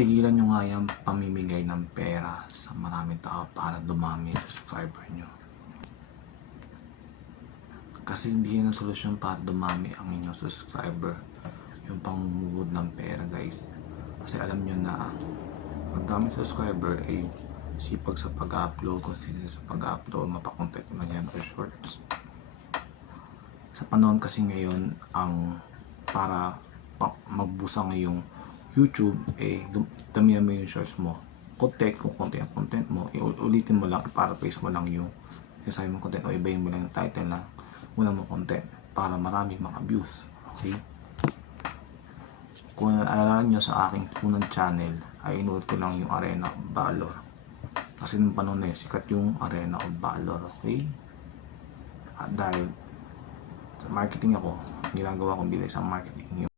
tigilan nyo nga yung pamimigay ng pera sa maraming tao para dumami yung subscriber nyo. Kasi hindi yan ang solusyon para dumami ang inyong subscriber, yung pangungugod ng pera guys. Kasi alam nyo na ang daming subscriber ay sipag sa pag-upload, consistent sa pag-upload, mapakontent mo yan or shorts. Sa panahon kasi ngayon, ang para magbusang yung YouTube, damihan mo yung shorts mo. Content, kung content ang content mo, ulitin mo lang, para-paste mo lang yung sabi mong content o ibayin mo lang yung title na una mo content para marami maka-views. Okay? Kung naalala nyo sa aking unang channel, ay inuot ko lang yung Arena of Valor. Kasi nung panahon na yun, sikat yung Arena of Valor. Okay? At dahil sa marketing ako, ginagawa kong bilang isang marketing